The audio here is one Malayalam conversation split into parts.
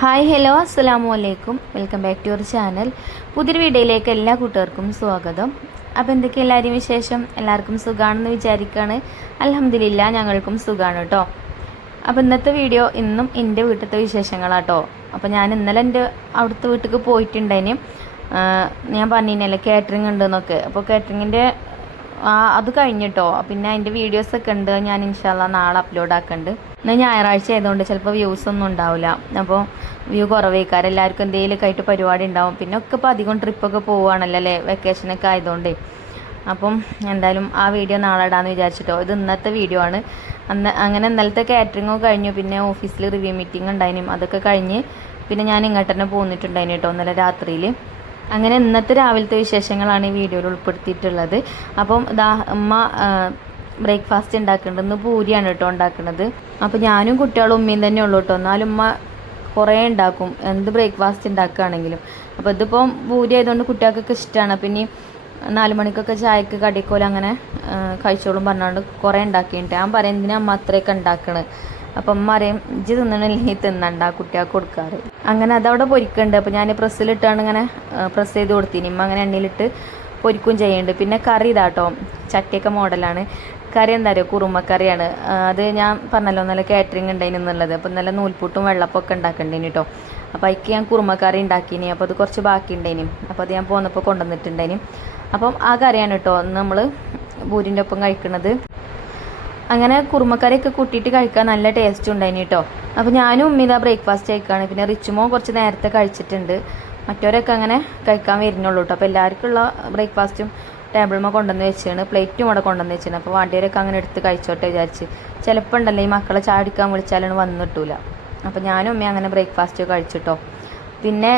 ഹായ് ഹലോ അസ്സലാമു അലൈക്കും. Welcome back to your channel. പുതിയൊരു വീഡിയോയിലേക്ക് എല്ലാ കൂട്ടുകാർക്കും സ്വാഗതം. അപ്പോൾ എന്തൊക്കെ എല്ലാവരും വിശേഷം? എല്ലാവർക്കും സുഖമാണെന്ന് വിചാരിക്കുകയാണ്. അൽഹംദുലില്ലാ ഞങ്ങൾക്കും സുഖമാണ് കേട്ടോ. അപ്പോൾ ഇന്നത്തെ വീഡിയോ ഇന്നും എൻ്റെ വീട്ടിലത്തെ വിശേഷങ്ങളാട്ടോ. അപ്പോൾ ഞാൻ ഇന്നലെ എൻ്റെ അവിടുത്തെ വീട്ടിലേക്ക് പോയിട്ടുണ്ടായിന്. ഞാൻ പറഞ്ഞില്ലേ കാറ്ററിംഗ് ഉണ്ടെന്നൊക്കെ. അപ്പോൾ കാറ്ററിങ്ങിൻ്റെ അത് കഴിഞ്ഞിട്ടോ. പിന്നെ അതിൻ്റെ വീഡിയോസൊക്കെ ഉണ്ട്. ഞാൻ ഇൻഷാല്ലാ നാളെ അപ്ലോഡ് ആക്കുന്നുണ്ട്. എന്നാൽ ഞായറാഴ്ച ആയതുകൊണ്ട് ചിലപ്പോൾ വ്യൂസ് ഒന്നും ഉണ്ടാവില്ല. അപ്പോൾ വ്യൂ കുറവേക്കാരം. എല്ലാവർക്കും എന്തെങ്കിലുമൊക്കെ ആയിട്ട് പരിപാടി ഉണ്ടാവും. പിന്നെ ഒക്കെ ഇപ്പോൾ അധികം ട്രിപ്പൊക്കെ പോവുകയാണല്ലോ അല്ലേ, വെക്കേഷനൊക്കെ ആയതുകൊണ്ട്. അപ്പം എന്തായാലും ആ വീഡിയോ നാളെ ഇടാമെന്ന് വിചാരിച്ചിട്ടോ. ഇത് ഇന്നത്തെ വീഡിയോ ആണ്. അങ്ങനെ ഇന്നലത്തെ കാറ്ററിങ്ങൊക്കെ കഴിഞ്ഞു. പിന്നെ ഓഫീസിൽ റിവ്യൂ മീറ്റിംഗ് ഉണ്ടായിരുന്നു. അതൊക്കെ കഴിഞ്ഞ് പിന്നെ ഞാൻ ഇങ്ങോട്ട് തന്നെ പോന്നിട്ടുണ്ടായിരുന്നു കേട്ടോ ഇന്നലെ രാത്രിയിൽ. അങ്ങനെ ഇന്നത്തെ രാവിലത്തെ വിശേഷങ്ങളാണ് ഈ വീഡിയോയിൽ ഉൾപ്പെടുത്തിയിട്ടുള്ളത്. അപ്പം ഉമ്മ ബ്രേക്ക്ഫാസ്റ്റ് ഉണ്ടാക്കുന്നുണ്ട്. ഇന്ന് പൂരിയാണ് കേട്ടോ ഉണ്ടാക്കുന്നത്. അപ്പോൾ ഞാനും കുട്ടികളും ഉമ്മയും തന്നെ ഉള്ളൂ കേട്ടോ. എന്നാലും ഉമ്മ കുറേ ഉണ്ടാക്കും എന്ത് ബ്രേക്ക്ഫാസ്റ്റ് ഉണ്ടാക്കുകയാണെങ്കിലും. അപ്പോൾ ഇതിപ്പം പൂരി ആയതുകൊണ്ട് കുട്ടികൾക്കൊക്കെ ഇഷ്ടമാണ്. പിന്നെ 4 മണിക്കൊക്കെ ചായക്ക് കടിക്കോല അങ്ങനെ കഴിച്ചോളും പറഞ്ഞുകൊണ്ട് കുറേ ഉണ്ടാക്കിയിട്ട് ഞാൻ പറയും എന്തിനാ അമ്മ അത്രയൊക്കെ ഉണ്ടാക്കണത്. അപ്പം അമ്മ അറിയാം ഇജ്ജ് തിന്നണില്ലെങ്കിൽ തിന്നണ്ട, കുട്ടികൾക്ക് കൊടുക്കാറ്. അങ്ങനെ അതവിടെ പൊരിക്കുന്നുണ്ട്. അപ്പോൾ ഞാൻ പ്രസ്സിലിട്ടാണ് ഇങ്ങനെ പ്രസ് ചെയ്ത് കൊടുത്തിന്. ഇമ്മ അങ്ങനെ എണ്ണയിലിട്ട് പൊരിക്കും ചെയ്യുന്നുണ്ട്. പിന്നെ കറി ഇതാട്ടോ, ചട്ടിയൊക്കെ മോഡലാണ്. കറി എന്താ പറയുക, കുറുമക്കറിയാണ്. അത് ഞാൻ പറഞ്ഞല്ലോ നല്ല കാറ്ററിംഗ് ഉണ്ടായിന് എന്നുള്ളത്. അപ്പോൾ നല്ല നൂൽപുട്ടും വെള്ളപ്പൊക്കെ ഉണ്ടാക്കണ്ടേന് കേട്ടോ. അപ്പോൾ അതിക്ക് ഞാൻ കുറുമക്കറി ഉണ്ടാക്കിനി. അപ്പോൾ അത് കുറച്ച് ബാക്കി ഉണ്ടായിന്. അപ്പോൾ അത് ഞാൻ പോന്നപ്പോൾ കൊണ്ടുവന്നിട്ടുണ്ടായിന്. അപ്പം ആ കറിയാണ് കേട്ടോ നമ്മൾ പൂരിൻ്റെ ഒപ്പം കഴിക്കുന്നത്. അങ്ങനെ കുറുമക്കറിയൊക്കെ കൂട്ടിയിട്ട് കഴിക്കാൻ നല്ല ടേസ്റ്റ് ഉണ്ടായിന് കേട്ടോ. അപ്പോൾ ഞാനും ഉമ്മിതാ ബ്രേക്ക്ഫാസ്റ്റ് കഴിക്കുകയാണ്. പിന്നെ റിച്ചുമോ കുറച്ച് നേരത്തെ കഴിച്ചിട്ടുണ്ട്. മറ്റവരൊക്കെ അങ്ങനെ കഴിക്കാൻ വരുന്നുള്ളൂ കേട്ടോ. അപ്പോൾ എല്ലാവർക്കുള്ള ബ്രേക്ക്ഫാസ്റ്റും ടേബിൾമ കൊണ്ടുവന്ന് വെച്ചാണ്, പ്ലേറ്റും ഇവിടെ കൊണ്ടുവന്ന് വെച്ചാണ്. അപ്പോൾ വണ്ടിയവരൊക്കെ അങ്ങനെ എടുത്ത് കഴിച്ചോട്ടെ വിചാരിച്ച്. ചിലപ്പോൾ ഉണ്ടല്ലോ ഈ മക്കളെ ചാടിക്കാൻ വിളിച്ചാലാണ് വന്നു കിട്ടൂല. അപ്പോൾ ഞാനും ഉമ്മ അങ്ങനെ ബ്രേക്ക്ഫാസ്റ്റ് കഴിച്ചിട്ടോ. പിന്നെ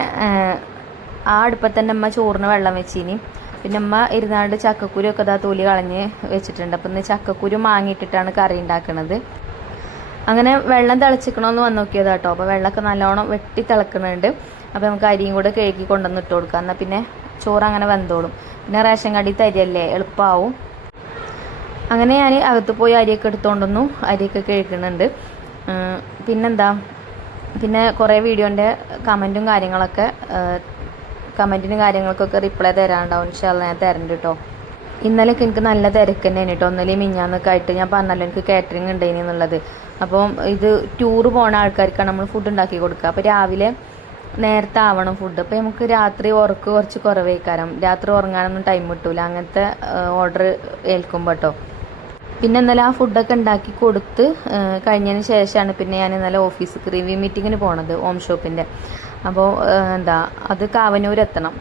ആ അടുപ്പത്തന്നെ അമ്മ ചോറിന് വെള്ളം വെച്ചിനി. പിന്നെ അമ്മ ഇരുന്നാണ്ട് ചക്കക്കുരു ഒക്കെ ഇതാ തൊലി കളഞ്ഞ് വെച്ചിട്ടുണ്ട്. അപ്പം ഇന്ന് ചക്കക്കുരു മാങ്ങിയിട്ടിട്ടാണ് കറി ഉണ്ടാക്കുന്നത്. അങ്ങനെ വെള്ളം തിളച്ചിക്കണമെന്ന് വന്ന് നോക്കിയത് കേട്ടോ. അപ്പോൾ വെള്ളമൊക്കെ നല്ലോണം വെട്ടി തിളക്കുന്നുണ്ട്. അപ്പോൾ നമുക്ക് അരിയും കൂടെ കഴുകി കൊണ്ടുവന്ന് ഇട്ട് കൊടുക്കാം. എന്നാൽ പിന്നെ ചോറ് അങ്ങനെ വെന്തോളും. പിന്നെ റേഷൻ കടയിൽ അരിയല്ലേ, എളുപ്പമാവും. അങ്ങനെ ഞാൻ അകത്ത് പോയി അരിയൊക്കെ എടുത്തുകൊണ്ടൊന്നു അരിയൊക്കെ കഴുകുന്നുണ്ട്. പിന്നെന്താ, പിന്നെ കുറേ വീഡിയോൻ്റെ കമൻറ്റും കാര്യങ്ങൾക്കൊക്കെ റിപ്ലൈ തരാനുണ്ടാവും. ഇൻഷാല്ലാ ഞാൻ തരണ്ട് കേട്ടോ. ഇന്നലെയൊക്കെ എനിക്ക് നല്ല തിരക്ക് തന്നെയാണ് കേട്ടോ. ഇന്നലെയും മിഞ്ഞാന്നൊക്കെ ആയിട്ട് ഞാൻ പറഞ്ഞല്ലോ എനിക്ക് കാറ്ററിംഗ് ഉണ്ടായിന് എന്നുള്ളത്. അപ്പം ഇത് ടൂറ് പോണ ആൾക്കാർക്കാണ് നമ്മൾ ഫുഡ് ഉണ്ടാക്കി കൊടുക്കുക. അപ്പോൾ രാവിലെ നേരത്തെ ആവണം ഫുഡ്. അപ്പോൾ നമുക്ക് രാത്രി ഉറക്ക് കുറച്ച് കുറവേക്കാരം. രാത്രി ഉറങ്ങാനൊന്നും ടൈം കിട്ടൂല അങ്ങനത്തെ ഓർഡർ ഏൽക്കുമ്പോൾ കേട്ടോ. പിന്നെ ഇന്നലെ ആ ഫുഡൊക്കെ ഉണ്ടാക്കി കൊടുത്ത് കഴിഞ്ഞതിന് ശേഷമാണ് പിന്നെ ഞാൻ ഇന്നലെ ഓഫീസിൽ റിവ്യൂ മീറ്റിങ്ങിന് പോണത്, ഹോം ഷോപ്പിൻ്റെ. അപ്പോൾ അത് കാവന്നൂർ എത്തണം.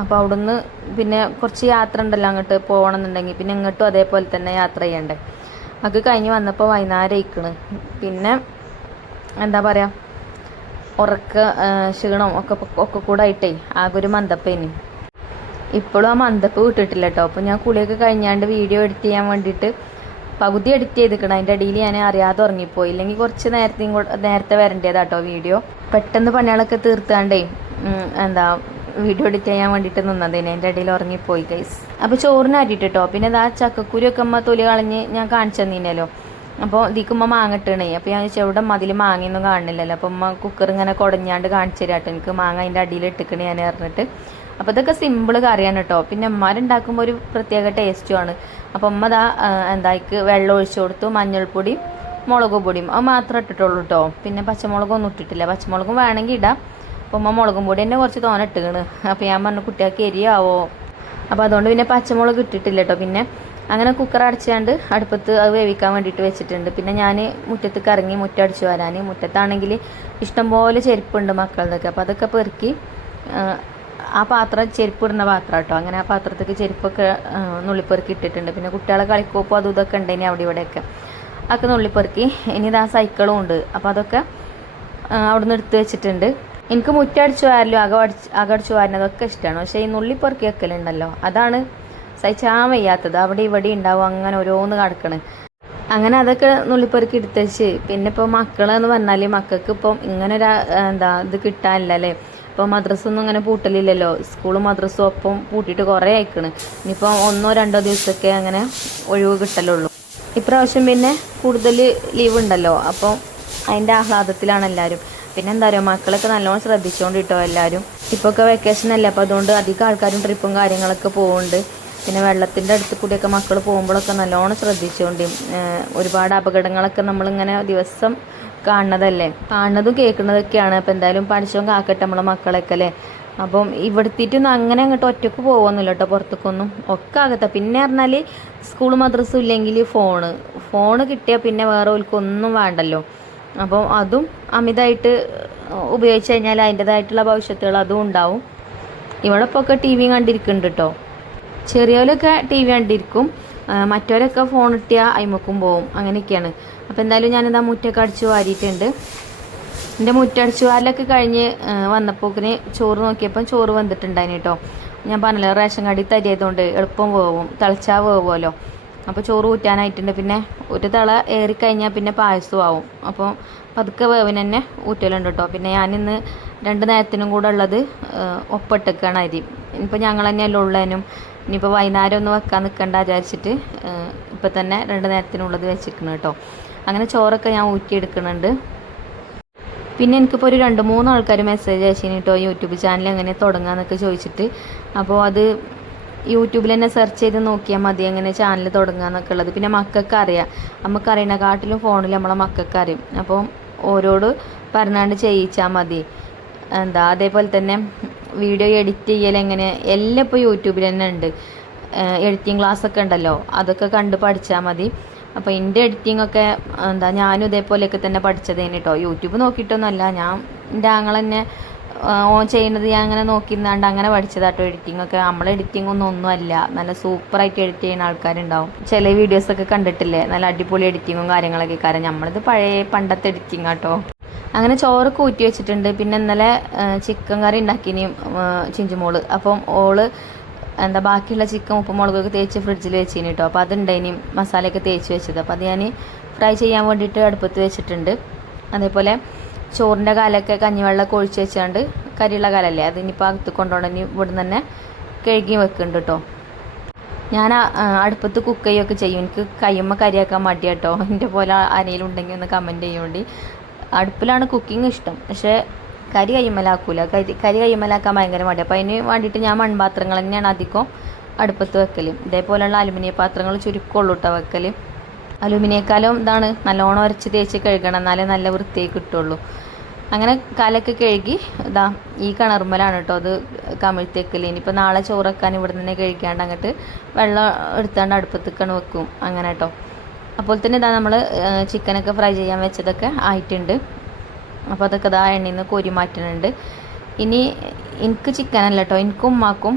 അപ്പോൾ അവിടുന്ന് പിന്നെ കുറച്ച് യാത്ര ഉണ്ടല്ലോ അങ്ങോട്ട് പോകണമെന്നുണ്ടെങ്കിൽ. പിന്നെ ഇങ്ങോട്ടും അതേപോലെ തന്നെ യാത്ര ചെയ്യണ്ടേ. അത് കഴിഞ്ഞ് വന്നപ്പോൾ വൈകുന്നേരം ഇരിക്കണ്. പിന്നെ എന്താ പറയുക, ക്ഷീണം ഒക്കെ കൂടെ ആയിട്ടേ ആകെ ഒരു മന്ദപ്പേനി. ഇപ്പോഴും ആ മന്ദപ്പ് വിട്ടിട്ടില്ല കേട്ടോ. അപ്പോൾ ഞാൻ കുളിയൊക്കെ കഴിഞ്ഞാണ്ട് വീഡിയോ എഡിറ്റ് ചെയ്യാൻ വേണ്ടിയിട്ട് പകുതി എഡിറ്റ് ചെയ്തിക്കണം. അതിൻ്റെ അടിയിൽ ഞാൻ അറിയാതെ ഉറങ്ങിപ്പോയി. ഇല്ലെങ്കിൽ കുറച്ച് നേരത്തെ വരേണ്ടതാട്ടോ വീഡിയോ. പെട്ടെന്ന് പണികളൊക്കെ തീർത്താണ്ടേ വീഡിയോ എഡിറ്റ് ചെയ്യാൻ വേണ്ടിയിട്ട് നിന്നതേനെ. അതിൻ്റെ ഇടയിൽ ഉറങ്ങിപ്പോയി ഗൈസ്. അപ്പോൾ ചോറിന് അരിയിട്ട് കേട്ടോ. പിന്നെ ഇതാ ചക്കക്കുരിയൊക്കെ അമ്മ തൊലി കളഞ്ഞ് ഞാൻ കാണിച്ചു തന്നീനല്ലോ. അപ്പോൾ ഇതിക്കുമ്മ മാങ്ങട്ടണേ. അപ്പോൾ ഞാൻ എവിടെ അതിൽ മാങ്ങയൊന്നും കാണുന്നില്ലല്ലോ. അപ്പോൾ അമ്മ കുക്കർ ഇങ്ങനെ കുടഞ്ഞാണ്ട് കാണിച്ചു തരാട്ടോ. എനിക്ക് മാങ്ങ അതിൻ്റെ അടിയിൽ ഇട്ടിക്കണേ ഞാൻ പറഞ്ഞിട്ട്. അപ്പോൾ ഇതൊക്കെ സിമ്പിൾ കറിയാണ് കേട്ടോ. പിന്നെ അമ്മമാരുണ്ടാക്കുമ്പോൾ ഒരു പ്രത്യേക ടേസ്റ്റുമാണ്. അപ്പോൾ അമ്മ എന്തായിക്ക് വെള്ളം ഒഴിച്ചു കൊടുത്തു, മഞ്ഞൾപ്പൊടി മുളക് പൊടിയും അത് മാത്രമേ ഇട്ടിട്ടുള്ളൂ കേട്ടോ. പിന്നെ പച്ചമുളകൊന്നും ഇട്ടിട്ടില്ല. പച്ചമുളകും വേണമെങ്കിൽ ഇടാം. അപ്പോൾ അമ്മ മുളകും പൊടി തന്നെ കുറച്ച് തോനെ ഇട്ടുകയാണ്. അപ്പോൾ ഞാൻ പറഞ്ഞു കുട്ടികൾക്ക് എരിയാവോ, അപ്പോൾ അതുകൊണ്ട് പിന്നെ പച്ചമുളക് ഇട്ടിട്ടില്ല കേട്ടോ. പിന്നെ അങ്ങനെ കുക്കർ അടച്ചാണ്ട് അടുപ്പത്ത് അത് വേവിക്കാൻ വേണ്ടിയിട്ട് വെച്ചിട്ടുണ്ട്. പിന്നെ ഞാൻ മുറ്റത്തേക്ക് ഇറങ്ങി മുറ്റം അടിച്ചു വരാൻ. മുറ്റത്താണെങ്കിൽ ഇഷ്ടംപോലെ ചെരുപ്പുണ്ട് മക്കളുടെയൊക്കെ. അപ്പോൾ അതൊക്കെ പെറുക്കി ആ പാത്രം ചെരുപ്പ് ഇടുന്ന പാത്രം കേട്ടോ. അങ്ങനെ ആ പാത്രത്തേക്ക് ചെരുപ്പൊക്കെ നുള്ളിപ്പെറുക്കി ഇട്ടിട്ടുണ്ട്. പിന്നെ കുട്ടികളെ കളിക്കോപ്പോൾ അതും ഇതൊക്കെ ഉണ്ട് ഇനി അവിടെ ഇവിടെയൊക്കെ അതൊക്കെ നുള്ളിപ്പെറുക്കി. ഇനി ഇതാ സൈക്കിളും ഉണ്ട്. അപ്പോൾ അതൊക്കെ അവിടെ നിന്ന് എടുത്ത് വെച്ചിട്ടുണ്ട്. എനിക്ക് മുറ്റം അടിച്ചു വാരലും അകടിച്ചു വാരുന്നതൊക്കെ ഇഷ്ടമാണ്. പക്ഷേ ഈ നുള്ളിപ്പെറുക്കി വെക്കലുണ്ടല്ലോ അതാണ് സഹിച്ചാൻ വയ്യാത്തത്. അവിടെ ഇവിടെ ഉണ്ടാവും അങ്ങനെ ഓരോന്ന് കിടക്കണ്. അങ്ങനെ അതൊക്കെ നുള്ളിപ്പെറുക്കി എടുത്ത് വെച്ച് പിന്നെ ഇപ്പോൾ മക്കളെന്ന് പറഞ്ഞാൽ മക്കൾക്ക് ഇപ്പം ഇങ്ങനെ ഇത് കിട്ടാനില്ലല്ലേ. ഇപ്പോൾ മദ്രസൊന്നും അങ്ങനെ പൂട്ടലില്ലല്ലോ. സ്കൂളും മദ്രസും ഒപ്പം പൂട്ടിയിട്ട് കുറേ അയക്കണ്. ഇനിയിപ്പോൾ 1-2 ദിവസമൊക്കെ അങ്ങനെ ഒഴിവ് കിട്ടലുള്ളൂ. ഇപ്രാവശ്യം പിന്നെ കൂടുതൽ ലീവ് ഉണ്ടല്ലോ. അപ്പോൾ അതിൻ്റെ ആഹ്ലാദത്തിലാണ് എല്ലാവരും. പിന്നെ എന്താ പറയുക, മക്കളൊക്കെ നല്ലോണം ശ്രദ്ധിച്ചുകൊണ്ട് കേട്ടോ എല്ലാവരും. ഇപ്പോൾ ഒക്കെ വെക്കേഷൻ അല്ലേ, അപ്പോൾ അതുകൊണ്ട് അധികം ആൾക്കാരും ട്രിപ്പും കാര്യങ്ങളൊക്കെ പോകുന്നുണ്ട്. പിന്നെ വെള്ളത്തിൻ്റെ അടുത്ത് കൂടിയൊക്കെ മക്കൾ പോകുമ്പോഴൊക്കെ നല്ലോണം ശ്രദ്ധിച്ചുകൊണ്ട്. ഒരുപാട് അപകടങ്ങളൊക്കെ നമ്മളിങ്ങനെ ദിവസം കാണുന്നതല്ലേ, കാണുന്നതും കേൾക്കുന്നതൊക്കെയാണ്. അപ്പോൾ എന്തായാലും പഠിച്ചോ കാക്കട്ടെ നമ്മളെ മക്കളൊക്കെ അല്ലേ. അപ്പം ഇവിടുത്തിട്ടൊന്നും അങ്ങനെ അങ്ങോട്ട് ഒറ്റക്ക് പോകുന്നില്ല കേട്ടോ പുറത്തേക്കൊന്നും, ഒക്കെ ആകട്ടെ. പിന്നെ പറഞ്ഞാൽ സ്കൂൾ മദ്രസും ഇല്ലെങ്കിൽ ഫോണ് കിട്ടിയാൽ പിന്നെ വേറെ ഒന്നും വേണ്ടല്ലോ. അപ്പോൾ അതും അമിതമായിട്ട് ഉപയോഗിച്ച് കഴിഞ്ഞാൽ അതിൻ്റേതായിട്ടുള്ള ഭവിഷ്യത്തുകൾ അതും ഉണ്ടാവും. ഇവിടെ ഇപ്പോൾ ഒക്കെ ടി വി കണ്ടിരിക്കുന്നുണ്ട് കേട്ടോ. ചെറിയവരൊക്കെ ടി വി കണ്ടിരിക്കും, മറ്റവരൊക്കെ ഫോൺ ഇട്ടിയാൽ അയിമക്കും പോവും, അങ്ങനെയൊക്കെയാണ്. അപ്പോൾ എന്തായാലും ഞാനിതാ മുറ്റൊക്കെ അടിച്ചു വാരിയിട്ടുണ്ട്. എൻ്റെ മുറ്റടിച്ചു വാരലൊക്കെ കഴിഞ്ഞ് വന്നപ്പോക്കിന് ചോറ് നോക്കിയപ്പം ചോറ് വന്നിട്ടുണ്ടായിന് കേട്ടോ. ഞാൻ പറഞ്ഞല്ലോ റേഷൻ കടി തരിയതുകൊണ്ട് എളുപ്പം വേവും, തിളച്ചാൽ വേവുമല്ലോ. അപ്പോൾ ചോറ് ഊറ്റാനായിട്ടുണ്ട്. പിന്നെ ഒരു തിള ഏറിക്കഴിഞ്ഞാൽ പിന്നെ പായസവും ആവും. അപ്പോൾ പതുക്കെ വേവിന് തന്നെ ഊറ്റലുണ്ട് കേട്ടോ. പിന്നെ ഞാനിന്ന് 2 നേരത്തിനും കൂടെ ഉള്ളത് ഒപ്പിട്ടൊക്കെയാണ് അരി. ഇനിയിപ്പോൾ ഞങ്ങൾ തന്നെയല്ലേ ഉള്ളതിനും, ഇനിയിപ്പോൾ വൈകുന്നേരം ഒന്ന് വെക്കാൻ നിൽക്കണ്ട വിചാരിച്ചിട്ട് ഇപ്പം തന്നെ 2 നേരത്തിനുള്ളത് വെച്ചിരിക്കണം കേട്ടോ. അങ്ങനെ ചോറൊക്കെ ഞാൻ ഊറ്റിയെടുക്കുന്നുണ്ട്. പിന്നെ എനിക്കിപ്പോൾ ഒരു 2-3 ആൾക്കാർ മെസ്സേജ് അയച്ചിന് കേട്ടോ, യൂട്യൂബ് ചാനൽ എങ്ങനെ തുടങ്ങാമെന്നൊക്കെ ചോദിച്ചിട്ട്. അപ്പോൾ അത് യൂട്യൂബിൽ തന്നെ സെർച്ച് ചെയ്ത് നോക്കിയാൽ മതി എങ്ങനെ ചാനൽ തുടങ്ങാമെന്നൊക്കെ ഉള്ളത്. പിന്നെ മക്കൾക്ക് അറിയാം, നമുക്കറിയണ കാട്ടിലും ഫോണിൽ നമ്മളെ മക്കൾക്ക് അറിയും. അപ്പോൾ ഓരോട് പറഞ്ഞാണ്ട് ചെയ്യിച്ചാൽ മതി. അതേപോലെ തന്നെ വീഡിയോ എഡിറ്റ് ചെയ്യൽ എങ്ങനെ എല്ലാം ഇപ്പോൾ യൂട്യൂബിൽ തന്നെ ഉണ്ട്. എഡിറ്റിംഗ് ക്ലാസ്സൊക്കെ ഉണ്ടല്ലോ, അതൊക്കെ കണ്ട് പഠിച്ചാൽ മതി. അപ്പോൾ എൻ്റെ എഡിറ്റിംഗ് ഒക്കെ ഞാനും ഇതേപോലെയൊക്കെ തന്നെ പഠിച്ചതേന് കേട്ടോ. യൂട്യൂബ് നോക്കിയിട്ടൊന്നുമല്ല, ഞാൻ എൻ്റെ ആങ്ങളെ തന്നെ ഓൺ ചെയ്യുന്നത് ഞാൻ അങ്ങനെ നോക്കിയിരുന്നാണ്ട് അങ്ങനെ പഠിച്ചതാട്ടോ. എഡിറ്റിംഗ് ഒക്കെ നമ്മളെ എഡിറ്റിംഗ് ഒന്നുമല്ല, നല്ല സൂപ്പറായിട്ട് എഡിറ്റ് ചെയ്യുന്ന ആൾക്കാരുണ്ടാവും. ചില വീഡിയോസൊക്കെ കണ്ടിട്ടില്ലേ, നല്ല അടിപൊളി എഡിറ്റിങ്ങും കാര്യങ്ങളൊക്കെ. കാരണം നമ്മളിത് പണ്ടത്തെ എഡിറ്റിംഗ് ആട്ടോ. അങ്ങനെ ചോറ് കൂറ്റി വെച്ചിട്ടുണ്ട്. പിന്നെ ഇന്നലെ ചിക്കൻ കറി ഉണ്ടാക്കിനി ചിഞ്ചുമോള്. അപ്പം ഓള് ബാക്കിയുള്ള ചിക്കൻ ഉപ്പുമുളകൊക്കെ തേച്ച് ഫ്രിഡ്ജിൽ വെച്ചിന് കേട്ടോ. അപ്പോൾ അതുണ്ടായിനി മസാലയൊക്കെ തേച്ച് വെച്ചത്. അപ്പോൾ അത് ഞാൻ ഫ്രൈ ചെയ്യാൻ വേണ്ടിയിട്ട് അടുപ്പത്ത് വെച്ചിട്ടുണ്ട്. അതേപോലെ ചോറിൻ്റെ കാലൊക്കെ കഞ്ഞിവെള്ളമൊക്കെ ഒഴിച്ച് വെച്ചാണ്ട്, കരിയുള്ള കാലല്ലേ അത് ഇനിയിപ്പോൾ അകത്ത് കൊണ്ടുപോകണമെങ്കിൽ ഇവിടെ നിന്ന് തന്നെ കഴുകി വെക്കുന്നുണ്ട് കേട്ടോ. ഞാൻ അടുപ്പത്ത് കുക്ക് ചെയ്യുകയൊക്കെ ചെയ്യും. എനിക്ക് കയ്യുമ്മ കരിയാക്കാൻ മടിയാട്ടോ. എൻ്റെ പോലെ ആരെങ്കിലും ഉണ്ടെങ്കിൽ ഒന്ന് കമൻറ്റ് ചെയ്യുന്നുണ്ട്. അടുപ്പിലാണ് കുക്കിംഗ് ഇഷ്ടം, പക്ഷേ കരി കയ്യുമ്മലാക്കൂല. കരി കയ്യുമ്മലാക്കാൻ ഭയങ്കര മടി. അപ്പോൾ അതിന് വേണ്ടിയിട്ട് ഞാൻ മൺപാത്രങ്ങൾ തന്നെയാണ് അധികം അടുപ്പത്ത് വെക്കൽ. ഇതേപോലെയുള്ള അലുമിനിയം പാത്രങ്ങൾ ചുരുക്കമുള്ളൂ കേട്ടോ വെക്കൽ. അലുമിനിയേക്കാളും ഇതാണ് നല്ലോണം ഉരച്ച് തേച്ച് കഴുകണം, എന്നാലേ നല്ല വൃത്തിയായി കിട്ടുള്ളൂ. അങ്ങനെ കാലൊക്കെ കഴുകി ഈ കിണറുമ്മലാണ് കേട്ടോ അത് കമിഴ്ത്തേക്കൽ. ഇനിയിപ്പോൾ നാളെ ചോറ് വെക്കാൻ ഇവിടെ നിന്ന് കഴിക്കാണ്ട് അങ്ങോട്ട് വെള്ളം എടുത്താണ്ട് അടുപ്പത്തേക്കാണ് വെക്കും, അങ്ങനെ കേട്ടോ. അപ്പോൾ തന്നെ നമ്മൾ ചിക്കനൊക്കെ ഫ്രൈ ചെയ്യാൻ വെച്ചതൊക്കെ ആയിട്ടുണ്ട്. അപ്പോൾ അതൊക്കെ എണ്ണയിൽ നിന്ന് കോരി മാറ്റുന്നുണ്ട്. ഇനി എനിക്ക് ചിക്കനല്ല കേട്ടോ, എനിക്കും ഉമ്മാക്കും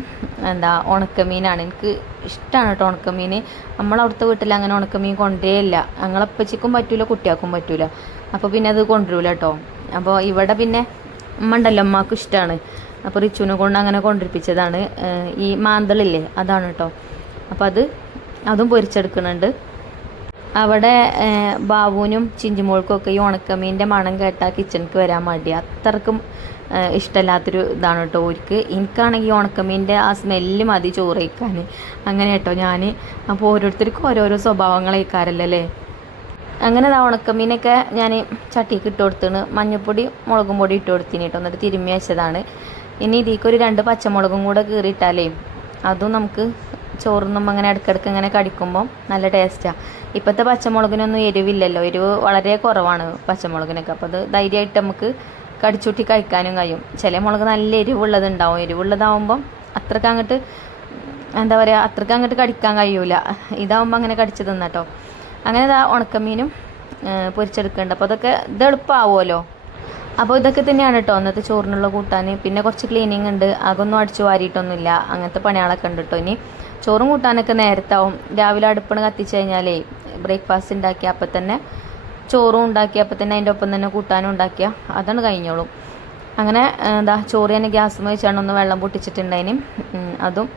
ഉണക്കമീനാണ്. എനിക്ക് ഇഷ്ടമാണ് കേട്ടോ ഉണക്കമീൻ. നമ്മളവിടുത്തെ വീട്ടിൽ അങ്ങനെ ഉണക്കമീൻ കൊണ്ടുവരില്ല. ഞങ്ങളപ്പച്ചിക്കും പറ്റൂല, കുട്ടികൾക്കും പറ്റൂല. അപ്പോൾ പിന്നെ അത് കൊണ്ടുവരില്ല കേട്ടോ. അപ്പോൾ ഇവിടെ പിന്നെ ഉമ്മ ഉണ്ടല്ലോ, ഉമ്മാക്കും ഇഷ്ടമാണ്. അപ്പോൾ റിച്ചുവിനെ കൊണ്ട് അങ്ങനെ കൊണ്ടിരിപ്പിച്ചതാണ്. ഈ മാന്തളില്ലേ അതാണ് കേട്ടോ. അപ്പോൾ അതും പൊരിച്ചെടുക്കുന്നുണ്ട്. അവിടെ ബാബുവിനും ചിഞ്ചുമോൾക്കും ഒക്കെ ഈ ഉണക്കമീൻ്റെ മണം കേട്ടാൽ കിച്ചണിക്ക് വരാൻ മടി, അത്രക്കും ഇഷ്ടമല്ലാത്തൊരു ഇതാണ് കേട്ടോ അവർക്ക്. എനിക്കാണെങ്കിൽ ഉണക്കമീൻ്റെ ആ സ്മെല്ല് മതി ചോറ് കഴിക്കാൻ, അങ്ങനെ കേട്ടോ ഞാൻ. അപ്പോൾ ഓരോരുത്തർക്കും ഓരോരോ സ്വഭാവങ്ങളേക്കാരല്ലേ. അങ്ങനെ ഉണക്കമീനൊക്കെ ഞാൻ ചട്ടിക്ക് ഇട്ട് കൊടുത്തിന്. മഞ്ഞൾപ്പൊടി മുളകും പൊടി ഇട്ട് കൊടുത്തിന് കേട്ടോ, എന്നിട്ട് തിരുമ്മി വെച്ചതാണ്. ഇനി ഇതിക്കൊരു 2 പച്ചമുളകും കൂടെ കീറിയിട്ടാലേ അതും നമുക്ക് ചോറിനും അങ്ങനെ ഇടയ്ക്കിടയ്ക്ക് ഇങ്ങനെ കടിക്കുമ്പം നല്ല ടേസ്റ്റാണ്. ഇപ്പോഴത്തെ പച്ചമുളകിനൊന്നും എരിവില്ലല്ലോ, എരിവ് വളരെ കുറവാണ് പച്ചമുളകിനൊക്കെ. അപ്പോൾ അത് ധൈര്യമായിട്ട് നമുക്ക് കടിച്ചുട്ടി കഴിക്കാനും കഴിയും. ചില മുളക് നല്ല എരിവുള്ളതുണ്ടാവും, എരിവുള്ളതാവുമ്പം അത്രയ്ക്ക് അങ്ങോട്ട് കടിക്കാൻ കഴിയൂല. ഇതാവുമ്പോൾ അങ്ങനെ കടിച്ച് തിന്നട്ടോ. അങ്ങനെ ഉണക്കമീനും പൊരിച്ചെടുക്കുന്നുണ്ട്. അപ്പോൾ അതൊക്കെ എളുപ്പമാവുമല്ലോ. അപ്പോൾ ഇതൊക്കെ തന്നെയാണ് കേട്ടോ അന്നത്തെ ചോറിനുള്ള കൂട്ടാൻ. പിന്നെ കുറച്ച് ക്ലീനിങ് ഉണ്ട്, അതൊന്നും അടിച്ചു വാരിയിട്ടൊന്നുമില്ല, അങ്ങനത്തെ പണികളൊക്കെ ഉണ്ട് കേട്ടോ. ഇനി ചോറും കൂട്ടാനൊക്കെ നേരത്താവും. രാവിലെ അടുപ്പിന് കത്തിച്ച് കഴിഞ്ഞാലേ ബ്രേക്ക്ഫാസ്റ്റ് ഉണ്ടാക്കിയ അപ്പം തന്നെ ചോറും ഉണ്ടാക്കിയ അപ്പം തന്നെ അതിൻ്റെ ഒപ്പം തന്നെ കൂട്ടാനും ഉണ്ടാക്കിയ അതാണ് കഴിഞ്ഞോളും. അങ്ങനെ ചോറ് തന്നെ ഗ്യാസ് വെച്ചാണ് ഒന്ന് വെള്ളം പൊട്ടിച്ചിട്ടുണ്ടായിന്. അതും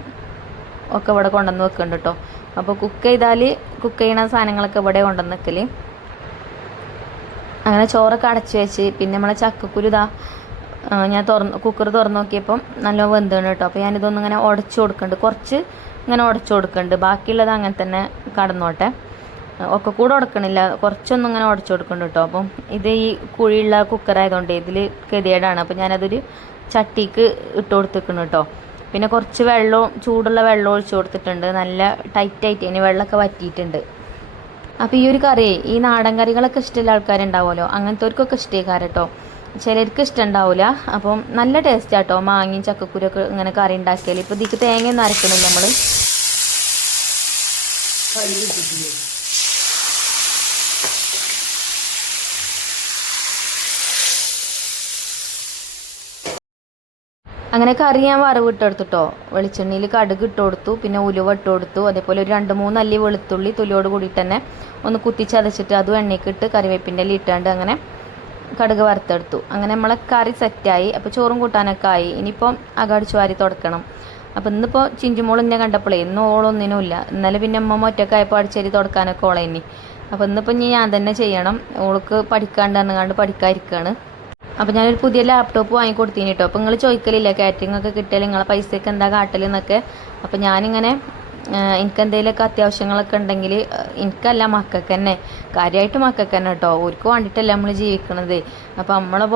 ഒക്കെ ഇവിടെ കൊണ്ടുവന്ന് വെക്കുന്നുണ്ട് കേട്ടോ. അപ്പോൾ കുക്ക് ചെയ്യണ സാധനങ്ങളൊക്കെ ഇവിടെ കൊണ്ടുവന്ന് വെക്കൽ. അങ്ങനെ ചോറൊക്കെ അടച്ച് വെച്ച് പിന്നെ നമ്മളെ ചക്കക്കുരു ഞാൻ കുക്കർ തുറന്ന് നോക്കിയപ്പം നല്ല വെന്താണ് കേട്ടോ. അപ്പോൾ ഞാനിതൊന്നും ഇങ്ങനെ ഉടച്ചു കൊടുക്കുന്നുണ്ട്, കുറച്ച് ഇങ്ങനെ ഉടച്ചു കൊടുക്കുന്നുണ്ട്. ബാക്കിയുള്ളത് അങ്ങനെ തന്നെ കടന്നോട്ടെ. ഒക്കെ കൂടെ ഉടക്കണില്ല, കുറച്ചൊന്നും ഇങ്ങനെ ഉടച്ചു കൊടുക്കുന്നുണ്ട് കേട്ടോ. അപ്പം ഇത് ഈ കുഴിയുള്ള കുക്കറായതുകൊണ്ട് ഇതിൽ ഗതികേടാണ്. അപ്പം ഞാനതൊരു ചട്ടിക്ക് ഇട്ട് കൊടുത്തിരിക്കുന്നു കേട്ടോ. പിന്നെ കുറച്ച് വെള്ളവും ചൂടുള്ള വെള്ളം ഒഴിച്ചു കൊടുത്തിട്ടുണ്ട്. നല്ല ടൈറ്റായിട്ട് ഇനി വെള്ളമൊക്കെ വറ്റിയിട്ടുണ്ട്. അപ്പോൾ ഈ ഒരു കറി, ഈ നാടൻ കറികളൊക്കെ ഇഷ്ടമുള്ള ആൾക്കാരുണ്ടാവുമല്ലോ, അങ്ങനത്തെവർക്കൊക്കെ ഇഷ്ടമായിക്കാരം കേട്ടോ. ചിലർക്ക് ഇഷ്ടമുണ്ടാവില്ല. അപ്പം നല്ല ടേസ്റ്റ് ആട്ടോ മാങ്ങയും ചക്കക്കുരൊക്കെ ഇങ്ങനെ കറി ഉണ്ടാക്കിയാൽ. ഇപ്പോൾ ഇതിക്ക് തേങ്ങയൊന്നും അരക്കണില്ല നമ്മൾ. അങ്ങനെ കറി ഞാൻ വറവിട്ടെടുത്തിട്ടോ. വെളിച്ചെണ്ണയിൽ കടുക് ഇട്ട് കൊടുത്തു, പിന്നെ ഉലുവ ഇട്ട് കൊടുത്തു. അതേപോലെ ഒരു 2-3 അല്ലി വെളുത്തുള്ളി തൊലിയോട് കൂടിയിട്ട് തന്നെ ഒന്ന് കുത്തിച്ചതച്ചിട്ട് അതും എണ്ണയ്ക്ക് ഇട്ട് കറിവേപ്പിൻ്റെ ഇല ഇട്ടാണ്ട് അങ്ങനെ കടുക് വറുത്തെടുത്തു. അങ്ങനെ നമ്മളെ കറി സെറ്റായി. അപ്പോൾ ചോറും കൂട്ടാനൊക്കെ ആയി. ഇനിയിപ്പം അകടിച്ചു വാരി തുടക്കണം. അപ്പോൾ ഇന്നിപ്പോൾ ചിഞ്ചുമോൾ എന്നെ കണ്ടപ്പോഴേ ഇന്ന് ഓളൊന്നിനുമില്ല. ഇന്നലെ പിന്നെ അമ്മ ഒറ്റക്കായപ്പോൾ അടിച്ചേരി തുടക്കാനൊക്കെ ഓളെ ഇനി. അപ്പോൾ ഇന്നിപ്പോൾ ഇനി ഞാൻ തന്നെ ചെയ്യണം. ഓൾക്ക് പഠിക്കാണ്ട് പഠിക്കാതിരിക്കുകയാണ്. അപ്പോൾ ഞാനൊരു പുതിയ ലാപ്ടോപ്പ് വാങ്ങിക്കൊടുത്തിന് കേട്ടോ. അപ്പോൾ നിങ്ങൾ ചോദിക്കലില്ല കാറ്ററിംഗ് ഒക്കെ കിട്ടിയാൽ നിങ്ങളെ പൈസയൊക്കെ എന്താ കാട്ടലെന്നൊക്കെ. അപ്പോൾ ഞാനിങ്ങനെ എനിക്കെന്തെങ്കിലുമൊക്കെ അത്യാവശ്യങ്ങളൊക്കെ ഉണ്ടെങ്കിൽ, എനിക്കല്ല മക്കൾക്ക് തന്നെ, കാര്യമായിട്ട് മക്കൾക്ക് തന്നെ കേട്ടോ. അവർക്ക് വേണ്ടിയിട്ടല്ല നമ്മൾ ജീവിക്കണത്. അപ്പോൾ നമ്മളെ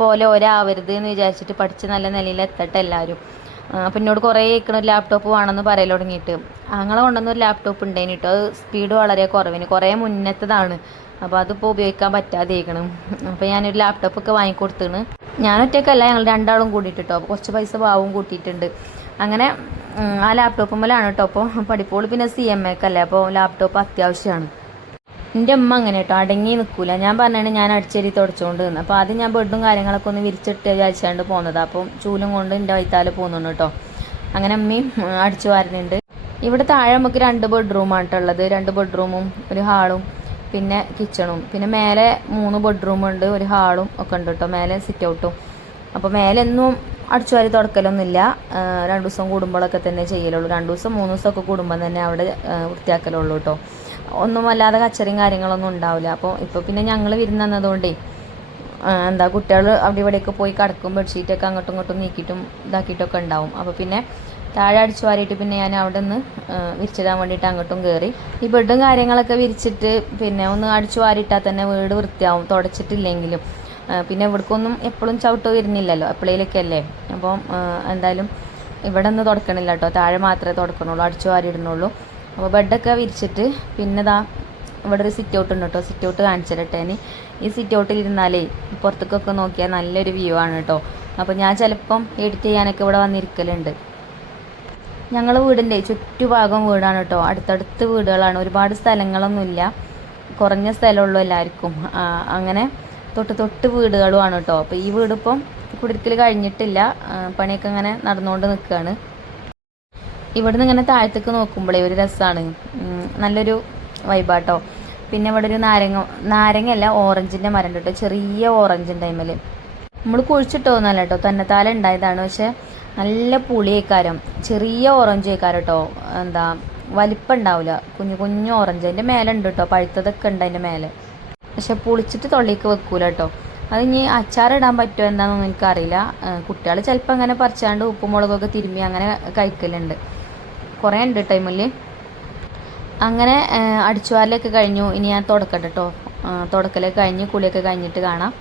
പോലെ ഒരാവരുത് എന്ന് വിചാരിച്ചിട്ട് പഠിച്ച് നല്ല നിലയിൽ എത്തട്ടെ എല്ലാവരും. അപ്പം എന്നോട് കുറേ ഒരു ലാപ്ടോപ്പ് വേണമെന്ന് പറയൽ തുടങ്ങിയിട്ട്. ഞങ്ങളെ കൊണ്ടുവന്നൊരു ലാപ്ടോപ്പ് ഉണ്ടായിന് കേട്ടോ. അത് സ്പീഡ് വളരെ കുറവിന്, കുറേ മുന്നത്തതാണ്. അപ്പോൾ അതിപ്പോൾ ഉപയോഗിക്കാൻ പറ്റാതെയിരിക്കണം. അപ്പോൾ ഞാനൊരു ലാപ്ടോപ്പൊക്കെ വാങ്ങിക്കൊടുത്താണ്. ഞാൻ ഒറ്റയ്ക്കല്ല, ഞങ്ങൾ രണ്ടാളും കൂടിയിട്ട് കേട്ടോ. അപ്പോൾ കുറച്ച് പൈസ പാവവും കൂട്ടിയിട്ടുണ്ട്. അങ്ങനെ ആ ലാപ്ടോപ്പുമ്മലാണ് കേട്ടോ. അപ്പോൾ പഠിപ്പോൾ പിന്നെ CMAക്കല്ലേ, അപ്പോൾ ലാപ്ടോപ്പ് അത്യാവശ്യമാണ്. എൻ്റെ അമ്മ അങ്ങനെ കേട്ടോ അടങ്ങി നിൽക്കില്ല. ഞാൻ പറഞ്ഞാണ് ഞാൻ അടിച്ചേരി തുടച്ചുകൊണ്ട് നിന്ന്. അപ്പോൾ ആദ്യം ഞാൻ ബെഡും കാര്യങ്ങളൊക്കെ ഒന്ന് വിരിച്ചിട്ട് വിചാരിച്ചാണ്ട് പോകുന്നത്. അപ്പം ചൂലും കൊണ്ട് എൻ്റെ വൈത്താല് പോകുന്നുണ്ട് കേട്ടോ. അങ്ങനെ അമ്മയും അടിച്ചു വാരുന്നുണ്ട്. ഇവിടെ താഴെ നമുക്ക് 2 ബെഡ്റൂമാണ് കേട്ടോ ഉള്ളത്. 2 ബെഡ്റൂമും ഒരു ഹാളും പിന്നെ കിച്ചണും. പിന്നെ മേലെ 3 ബെഡ്റൂമുണ്ട്, ഒരു ഹാളും ഒക്കെ ഉണ്ട് കേട്ടോ. മേലെ സിറ്റ് ഔട്ടും. അപ്പോൾ മേലെ ഒന്നും അടിച്ചു വാരി തുടക്കലൊന്നുമില്ല. 2 ദിവസം കൂടുമ്പോഴൊക്കെ തന്നെ ചെയ്യലുള്ളൂ. 2 ദിവസം 3 ദിവസമൊക്കെ കൂടുമ്പോൾ തന്നെ അവിടെ വൃത്തിയാക്കലുള്ളൂ കേട്ടോ. ഒന്നും അല്ലാതെ കച്ചറിയും കാര്യങ്ങളൊന്നും ഉണ്ടാവില്ല. അപ്പോൾ ഇപ്പോൾ പിന്നെ ഞങ്ങൾ വിരുന്ന് തന്നതുകൊണ്ടേ എന്താ കുട്ടികൾ അവിടെ ഇവിടെയൊക്കെ പോയി കിടക്കും. ബെഡ്ഷീറ്റൊക്കെ അങ്ങോട്ടും ഇങ്ങോട്ടും നീക്കിയിട്ടും ഇതാക്കിയിട്ടൊക്കെ ഉണ്ടാവും. അപ്പോൾ പിന്നെ താഴെ അടിച്ചു വാരിയിട്ട് പിന്നെ ഞാൻ അവിടെ നിന്ന് വിരിച്ചിടാൻ വേണ്ടിയിട്ട് അങ്ങോട്ടും കയറി. ഈ ബെഡും കാര്യങ്ങളൊക്കെ വിരിച്ചിട്ട് പിന്നെ ഒന്ന് അടിച്ചു വാരിയിട്ടാൽ തന്നെ വീട് വൃത്തിയാവും, തുടച്ചിട്ടില്ലെങ്കിലും. പിന്നെ ഇവിടേക്കൊന്നും എപ്പോഴും ചവിട്ട് വരുന്നില്ലല്ലോ, എപ്പോഴേലൊക്കെ അല്ലേ. അപ്പം എന്തായാലും ഇവിടെ നിന്ന് തുടക്കണില്ല കേട്ടോ. താഴെ മാത്രമേ തുടക്കണുള്ളൂ, അടിച്ചു വാരിയിടുന്നുള്ളൂ. അപ്പോൾ ബെഡൊക്കെ വിരിച്ചിട്ട് പിന്നെ ഇവിടെ ഒരു സിറ്റ് ഔട്ട് ഉണ്ട് കേട്ടോ. സിറ്റ് ഔട്ട് കാണിച്ചിട്ടേന്. ഈ സിറ്റ് ഔട്ടിൽ ഇരുന്നാലേ പുറത്തേക്കൊക്കെ നോക്കിയാൽ നല്ലൊരു വ്യൂ ആണ് കേട്ടോ. അപ്പോൾ ഞാൻ ചിലപ്പം എഡിറ്റ് ചെയ്യാനൊക്കെ ഇവിടെ വന്നിരിക്കലുണ്ട്. ഞങ്ങൾ വീടിൻ്റെ ചുറ്റുഭാഗം വീടാണ് കേട്ടോ. അടുത്തടുത്ത് വീടുകളാണ്, ഒരുപാട് സ്ഥലങ്ങളൊന്നുമില്ല, കുറഞ്ഞ സ്ഥലമുള്ളൂ എല്ലാവർക്കും. അങ്ങനെ തൊട്ട് വീടുകളുമാണ് കേട്ടോ. അപ്പോൾ ഈ വീടിപ്പം കുടിരിക്കൽ കഴിഞ്ഞിട്ടില്ല, പണിയൊക്കെ ഇങ്ങനെ നടന്നുകൊണ്ട് നിൽക്കുകയാണ്. ഇവിടുന്ന് ഇങ്ങനെ താഴത്തേക്ക് നോക്കുമ്പോഴേ ഒരു രസമാണ്, നല്ലൊരു വൈബാട്ടോ. പിന്നെ ഇവിടെ ഒരു നാരങ്ങയല്ല ഓറഞ്ചിൻ്റെ മരം കേട്ടോ. ചെറിയ ഓറഞ്ച് ടൈമിൽ നമ്മൾ കുഴിച്ചിട്ടോന്നല്ല കേട്ടോ, തന്നെത്താലെ ഉണ്ടായതാണ്. പക്ഷെ നല്ല പുളിയേക്കാരം, ചെറിയ ഓറഞ്ച് ഏക്കാരം കേട്ടോ. എന്താ വലിപ്പം ഉണ്ടാവില്ല, കുഞ്ഞു ഓറഞ്ച്. അതിൻ്റെ മേലെ ഉണ്ട് കേട്ടോ, പഴുത്തതൊക്കെ ഉണ്ട് അതിൻ്റെ മേലെ. പക്ഷെ പുളിച്ചിട്ട് തൊള്ളിക്ക് വെക്കൂല കേട്ടോ. അത് ഇനി അച്ചാറിടാൻ പറ്റുമോ എന്താണെന്നൊന്നും എനിക്കറിയില്ല. കുട്ടികൾ ചിലപ്പോൾ അങ്ങനെ പറിച്ചാണ്ട് ഉപ്പും മുളകൊക്കെ തിരുമ്മി അങ്ങനെ കഴിക്കലുണ്ട്. കുറേ ഉണ്ട് ടൈമിൽ. അങ്ങനെ അടിച്ചുവാരലൊക്കെ കഴിഞ്ഞു. ഇനി ഞാൻ തുടക്കട്ടെ കേട്ടോ. തുടക്കലൊക്കെ കഴിഞ്ഞ് കുളിയൊക്കെ കഴിഞ്ഞിട്ട് കാണാം.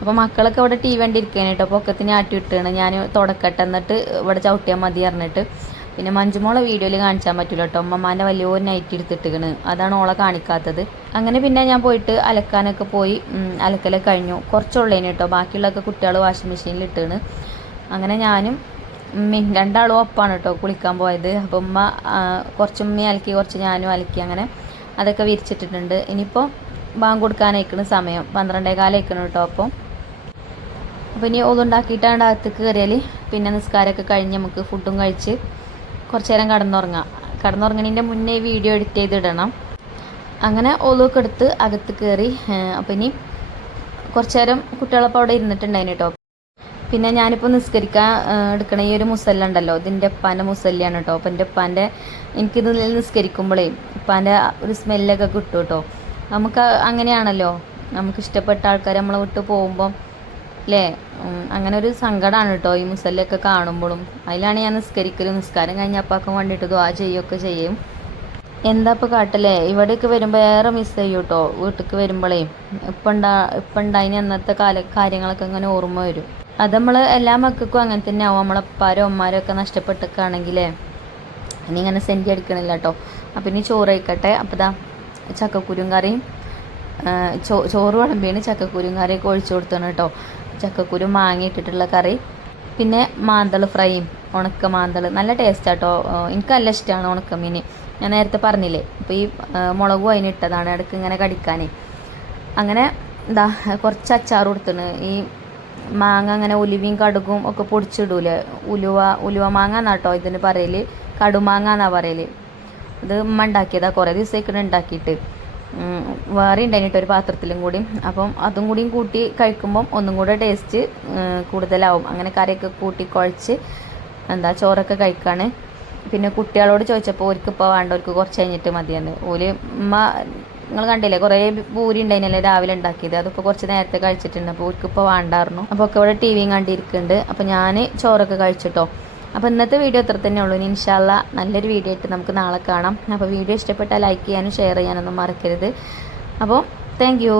അപ്പോൾ മക്കളൊക്കെ ഇവിടെ TV കണ്ടിരിക്കുകയാണ് കേട്ടോ. പൊക്കത്തിന് ആട്ടി ഇട്ടാണ്. ഞാൻ തുടക്കട്ടെ, എന്നിട്ട് ഇവിടെ ചവിട്ടിയാൽ മതി പറഞ്ഞിട്ട്. പിന്നെ മഞ്ജുമോളെ വീഡിയോയിൽ കാണിച്ചാൽ പറ്റില്ല കേട്ടോ. അമ്മമാൻ്റെ വലിയൊരു നൈറ്റ് എടുത്തിട്ടിരിക്കണ്, അതാണ് ഓളെ കാണിക്കാത്തത്. അങ്ങനെ പിന്നെ ഞാൻ പോയിട്ട് അലക്കാനൊക്കെ പോയി. അലക്കലൊക്കെ കഴിഞ്ഞു. കുറച്ചുള്ളേന് കേട്ടോ, ബാക്കിയുള്ളതൊക്കെ കുട്ടികൾ വാഷിംഗ് മെഷീനിൽ ഇട്ടാണ്. അങ്ങനെ ഞാനും രണ്ടാളും ഒപ്പാണ് കേട്ടോ കുളിക്കാൻ പോയത്. അപ്പം ഉമ്മ കുറച്ച് ഉമ്മയും അലക്കി, കുറച്ച് ഞാനും അലക്കി. അങ്ങനെ അതൊക്കെ വിരിച്ചിട്ടിട്ടുണ്ട്. ഇനിയിപ്പോൾ ബാങ്ക് കൊടുക്കാനായിക്കണ സമയം 12:15 ആയിക്കണം കേട്ടോ. അപ്പോൾ ഇനി ഒതുണ്ടാക്കിയിട്ടാണ് അകത്തേക്ക് കയറിയാൽ പിന്നെ നിസ്കാരമൊക്കെ കഴിഞ്ഞ് നമുക്ക് ഫുഡും കഴിച്ച് കുറച്ച് നേരം കിടന്നുറങ്ങണതിൻ്റെ മുന്നേ വീഡിയോ എഡിറ്റ് ചെയ്തിടണം. അങ്ങനെ ഒതുവൊക്കെ എടുത്ത് അകത്ത് കയറി. അപ്പോൾ ഇനി കുറച്ച് നേരം കുട്ടികളപ്പോൾ അവിടെ ഇരുന്നിട്ടുണ്ടായിന് കേട്ടോ. പിന്നെ ഞാനിപ്പോൾ നിസ്കരിക്കാൻ എടുക്കണ ഈ ഒരു മുസല്ല ഉണ്ടല്ലോ, ഇതിൻ്റെ ഉപ്പാൻ്റെ മുസല്ലയാണ് കേട്ടോ. അപ്പോൾ എൻ്റെ ഉപ്പാൻ്റെ എനിക്കിത് നിസ്കരിക്കുമ്പോഴേ ഉപ്പാൻ്റെ ഒരു സ്മെല്ലൊക്കെ കിട്ടും കേട്ടോ. നമുക്ക് അങ്ങനെയാണല്ലോ, നമുക്ക് ഇഷ്ടപ്പെട്ട ആൾക്കാർ നമ്മളെ വിട്ട് പോകുമ്പം അല്ലേ, അങ്ങനെ ഒരു സങ്കടമാണ് കേട്ടോ ഈ മുസല്ലയൊക്കെ കാണുമ്പോഴും. അതിലാണ് ഞാൻ നിസ്കാരം കഴിഞ്ഞ അപ്പാക്കാൻ വേണ്ടിയിട്ട് ദുആ ചെയ്യുകയൊക്കെ ചെയ്യും. എന്താ ഇപ്പോൾ കാട്ടല്ലേ, ഇവിടെയൊക്കെ വരുമ്പോൾ ഏറെ മിസ് ചെയ്യും കേട്ടോ. വീട്ടിലേക്ക് വരുമ്പോഴേ ഇപ്പം ഉണ്ടായിന് അന്നത്തെ കാര്യങ്ങളൊക്കെ ഇങ്ങനെ ഓർമ്മ വരും. അത് നമ്മൾ എല്ലാ മക്കൾക്കും അങ്ങനെ തന്നെ ആവും. നമ്മളെ ഉപ്പാരോ ഉമ്മാരോ ഒക്കെ നഷ്ടപ്പെട്ടൊക്കെയാണെങ്കിലേ ഇനി ഇങ്ങനെ സെൻറ്റി അടിക്കണില്ല കേട്ടോ. അപ്പം ഇനി ചോറ് കഴിക്കട്ടെ. അപ്പോൾ ഇതാ ചക്കക്കുരും കറിയും ചോറ് വിളമ്പിയാണ് ചക്കക്കുരും കറിയൊക്കെ ഒഴിച്ചു കൊടുത്താണ് കേട്ടോ. ചക്കക്കുരു മാങ്ങ ഇട്ടിട്ടുള്ള കറി, പിന്നെ മാന്തൾ ഫ്രൈയും, ഉണക്ക മാന്തൾ നല്ല ടേസ്റ്റാട്ടോ. എനിക്ക് നല്ല ഇഷ്ടമാണ് ഉണക്കമീൻ. ഞാൻ നേരത്തെ പറഞ്ഞില്ലേ. അപ്പോൾ ഈ മുളകും അതിനിട്ടതാണ് ഇടയ്ക്ക് ഇങ്ങനെ കടിക്കാനേ. അങ്ങനെ എന്താ കുറച്ച് അച്ചാർ കൊടുത്തിന്. ഈ മാങ്ങ അങ്ങനെ ഉലുവയും കടുകും ഒക്കെ പൊടിച്ചിടൂലേ, ഉലുവ മാങ്ങ എന്നാട്ടോ ഇതിന് പറയൽ, കടുമാങ്ങ എന്നാണ് പറയൽ. ഇത് ഉമ്മ ഉണ്ടാക്കിയതാണ്, കുറേ ദിവസത്തേക്കാണ് ഉണ്ടാക്കിയിട്ട്. വേറെ ഉണ്ടായിട്ട് ഒരു പാത്രത്തിലും കൂടി. അപ്പം അതും കൂടിയും കൂട്ടി കഴിക്കുമ്പം ഒന്നും കൂടെ ടേസ്റ്റ് കൂടുതലാവും. അങ്ങനെ കറിയൊക്കെ കൂട്ടി കുഴച്ച് എന്താ ചോറൊക്കെ കഴിക്കാണ്. പിന്നെ കുട്ടികളോട് ചോദിച്ചപ്പോൾ ഓർക്കിപ്പോൾ വേണ്ട, ഓർക്ക് കുറച്ച് കഴിഞ്ഞിട്ട് മതിയെന്ന്. ഉമ്മ നിങ്ങൾ കണ്ടില്ലേ കുറേ പൂരി ഉണ്ടായിരുന്നല്ലേ രാവിലെ ഉണ്ടാക്കിയത്, അതിപ്പോൾ കുറച്ച് നേരത്തെ കഴിച്ചിട്ടുണ്ട്. അപ്പോൾ ഓർക്കിപ്പോൾ വേണ്ടായിരുന്നു. അപ്പോൾ ഒക്കെ ഇവിടെ ടി വിയും കണ്ടിരിക്കുന്നുണ്ട്. അപ്പോൾ ഞാൻ ചോറൊക്കെ കഴിച്ചിട്ടോ. അപ്പോൾ ഇന്നത്തെ വീഡിയോ ഇത്ര തന്നെ ഉള്ളൂ. ഇനി ഇൻഷാ അല്ലാ നല്ലൊരു വീഡിയോ ആയിട്ട് നമുക്ക് നാളെ കാണാം. അപ്പോൾ വീഡിയോ ഇഷ്ടപ്പെട്ടാൽ ലൈക്ക് ചെയ്യാനും ഷെയർ ചെയ്യാനൊന്നും മറക്കരുത്. അപ്പോൾ താങ്ക് യു.